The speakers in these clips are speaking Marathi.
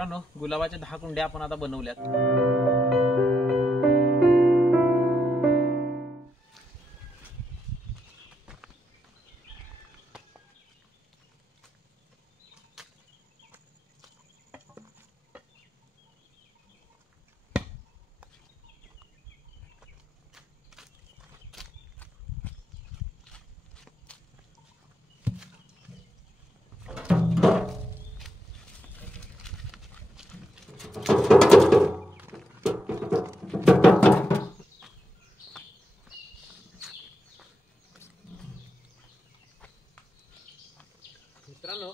मित्रांनो, गुलाबाच्या 10 कुंड्या आपण आता बनवल्यात. मित्रांनो,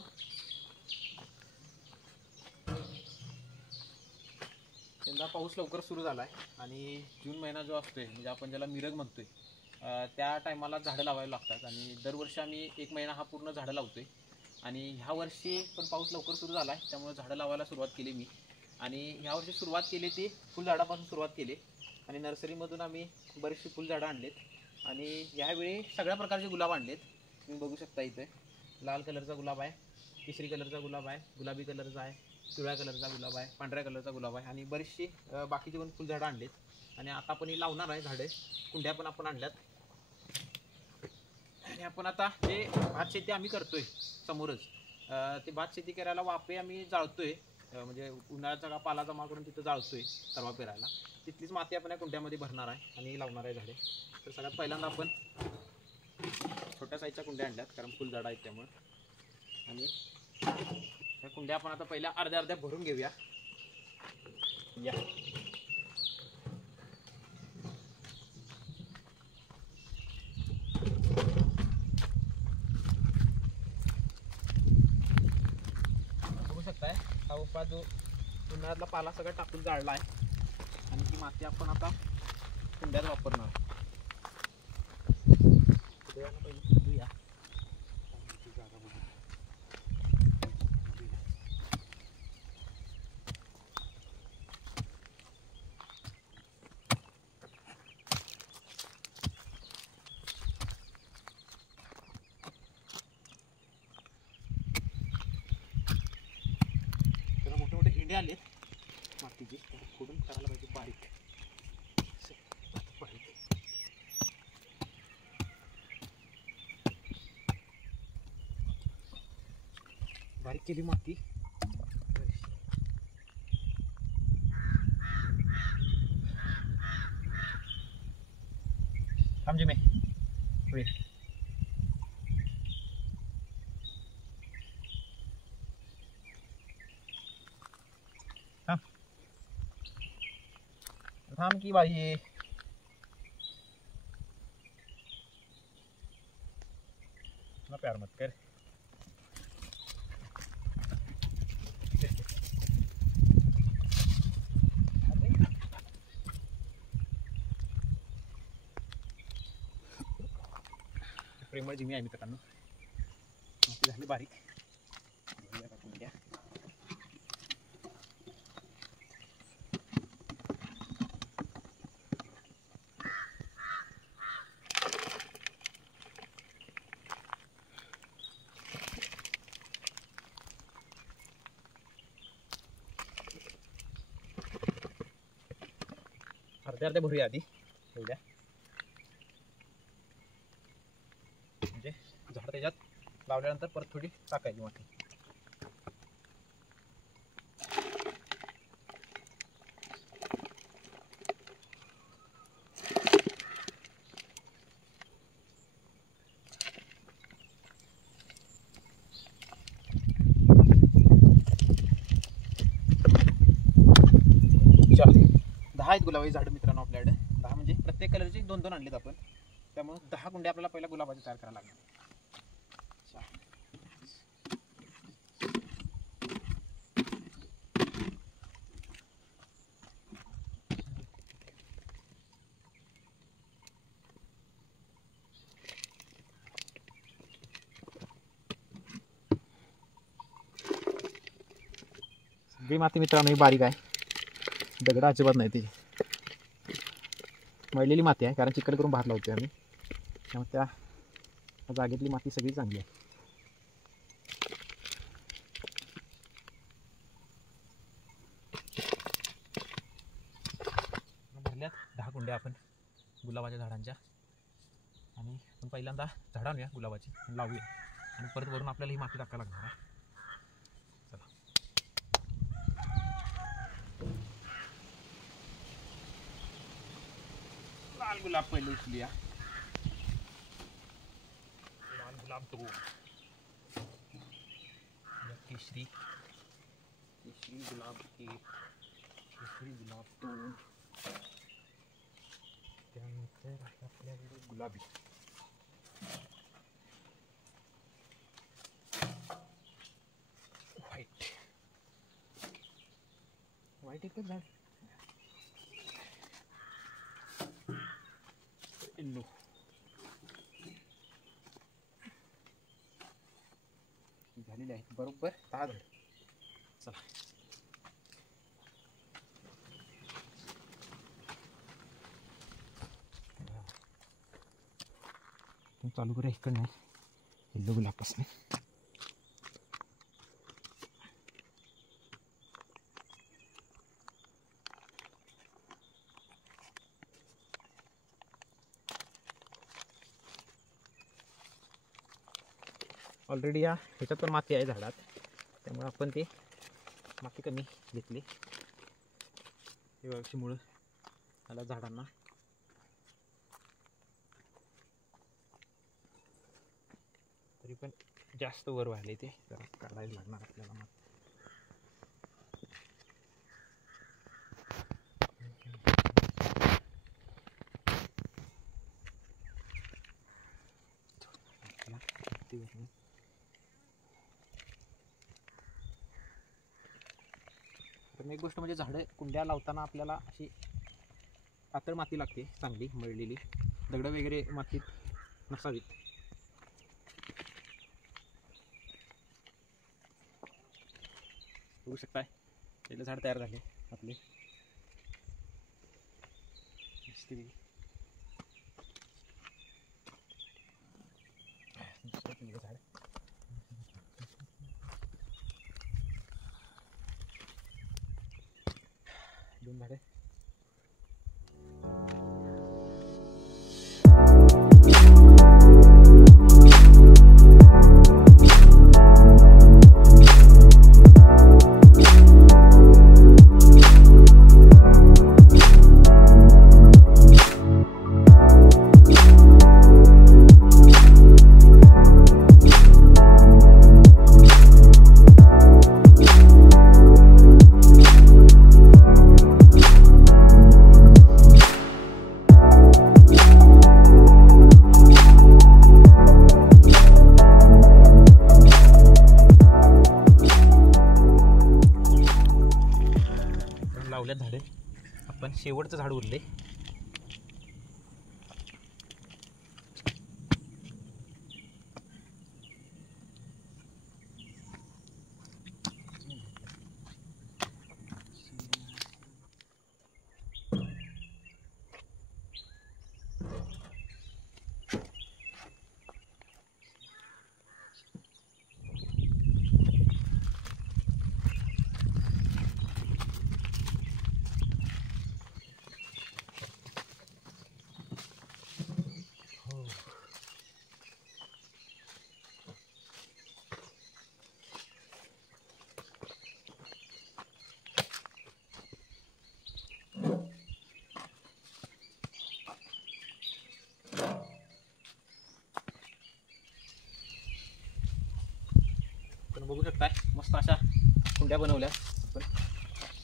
यंदा पाऊस लवकर सुरू झालाय आणि जून महिना जो असतोय म्हणजे आपण ज्याला मिरग म्हणतोय त्या टायमाला झाडं लावायला लागतात आणि दरवर्षी आम्ही 1 महिना हा पूर्ण झाडं लावतोय. आणि ह्या वर्षी पण पाऊस लवकर सुरू झालाय त्यामुळे झाडं लावायला सुरुवात केली मी. आणि ह्या वर्षी सुरुवात केली ती फुलझाडापासून सुरुवात केली आणि नर्सरीमधून आम्ही बरीचशी फुलझाडं आणलीत आणि यावेळी सगळ्या प्रकारचे गुलाब आणलेत. तुम्ही बघू शकता इथे लाल कलरचा गुलाब आहे, केशरी कलरचा गुलाब आहे, गुलाबी कलरचा आहे, पिवळ्या कलरचा गुलाब आहे, पांढऱ्या कलरचा गुलाब आहे आणि बरीचशी बाकीची पण फुलझाडं आणलीत. आणि आता आपण ही लावणार आहे झाडे. कुंड्या पण आपण आणल्यात आणि आपण आता जे भात शेती आम्ही करतोय समोरच ते भात शेती करायला वाफे आम्ही जाळतोय. म्हणजे उन्हाळ्याचा पाला जमा करून तिथं जाळतोय तरवा पेरायला. तिथलीच माती आपण या कुंड्यामध्ये भरणार आहे आणि लावणार आहे झाडे. तर सगळ्यात पहिल्यांदा आपण छोट्या साईजच्या कुंड्या आणल्यात कारण फुलझाडं आहेत त्यामुळे. आणि त्या कुंड्या आपण आता पहिल्या अर्ध्या अर्ध्या भरून घेऊया. या बघू शकताय हा उपा जो उन्हाळ्यातला पाला सगळा टाकून जाळला आहे आणि ती माती आपण आता कुंड्यात वापरणार. मोठे मोठे हिंडे आलेत मातीचे, खोडून करायला पाहिजे बारीक बारीक केली माती. समझे में थांब की बाई. ना प्यार मत कर. प्रेमळ जिमी आहे मित्रांनो. माती झाली बारीक. अर्ध्या अर्ध्या भरूया आधी एवढ्या, म्हणजे झाड त्याच्यात लावल्यानंतर परत थोडी टाकायची माती. चल 10 आहेत गुलाबाची झाडं मित्रांनो आपल्याकडे. 10 म्हणजे प्रत्येक कलरचे 2-2 आणलेत आपण. त्यामुळे 10 कुंड्या आपल्याला पहिल्या गुलाबाचे तयार करायला लागणार. सगळी माती मित्रांनो ही बारीक आहे, दगड अजिबात नाही ती मळलेली माती आहे कारण चिकट करून भात लावतोय आम्ही. त्यामुळे त्या जागेतली माती सगळी चांगली आहे. भरल्यात 10 कुंड्या आपण गुलाबाच्या झाडांच्या. आणि आपण पहिल्यांदा झाड आणूया गुलाबाची, लावूया आणि परत वरून आपल्याला ही माती टाकायला लागणार आहे. चला, लाल गुलाब पहिले उचलूया. लाल गुलाब तो केशरी गुलाब एक, केशरी गुलाब दोन, त्यानंतर आपल्याकडे गुलाबी, व्हाईट एकच झाड, येल्लो, झालेले आहे बरोबर 10 झाड. चला, चालू करूया इकडनं येल्लो गुलाबपासून. ऑलरेडी या ह्याच्यात पण माती आहे झाडात, त्यामुळे आपण ते माती कमी घेतली. हे वर्षी मुळं आला झाडांना. तरी पण जास्त वर वाढले, ते जरा काढायला लागणार आपल्याला माती. तर एक गोष्ट म्हणजे झाडं कुंड्या लावताना आपल्याला अशी पातळ माती लागते, चांगली मळलेली, दगडं वगैरे मातीत नसावीत. बघू शकताय पहिलं झाड तयार झाले आपले. झाड दोन झाडे. लावल्यात झाडे आपण. शेवटचं झाड उरले. बघू शकताय मस्त अशा कुंड्या बनवल्या आपण.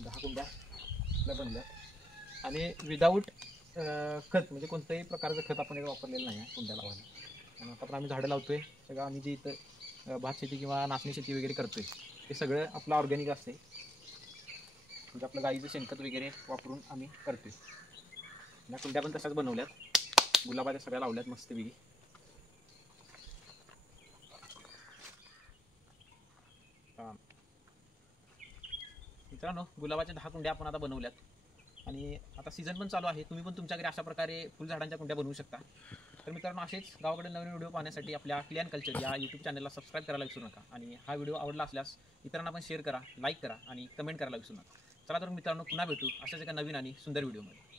10 कुंड्या आपल्या बनल्या आणि विदाऊट खत, म्हणजे कोणत्याही प्रकारचं खत आपण वापरलेलं नाही आहे कुंड्या लावायला. आणि आता पण आम्ही झाडं लावतोय सगळं. आम्ही जे इथं भात शेती किंवा नाचणी शेती वगैरे करतोय ते सगळं आपलं ऑर्गॅनिक असते, म्हणजे आपलं गाईचं शेणखत वगैरे वापरून आम्ही करतोय. या कुंड्या पण तशाच बनवल्यात, गुलाबाच्या सगळ्या लावल्यात मस्तपैकी. मित्रांनो, गुलाबाच्या 10 कुंड्या आपण आता बनवल्यात आणि आता सीझन पण चालू आहे. तुम्ही पण तुमच्याकडे अशा प्रकारे फुलझाडांच्या कुंड्या बनवू शकता. तर मित्रांनो, असेच गावाकडे नवीन व्हिडिओ पाहण्यासाठी आपल्या क्लिअन कल्चर या यूट्यूब चॅनलला सबस्क्राईब करायला विसरू नका. आणि हा व्हिडिओ आवडला असल्यास इतरांना पण शेअर करा, लाईक करा आणि कमेंट करायला विसरू नका. चला तर मित्रांनो, पुन्हा भेटू अशाच एका नवीन आणि सुंदर व्हिडिओमध्ये.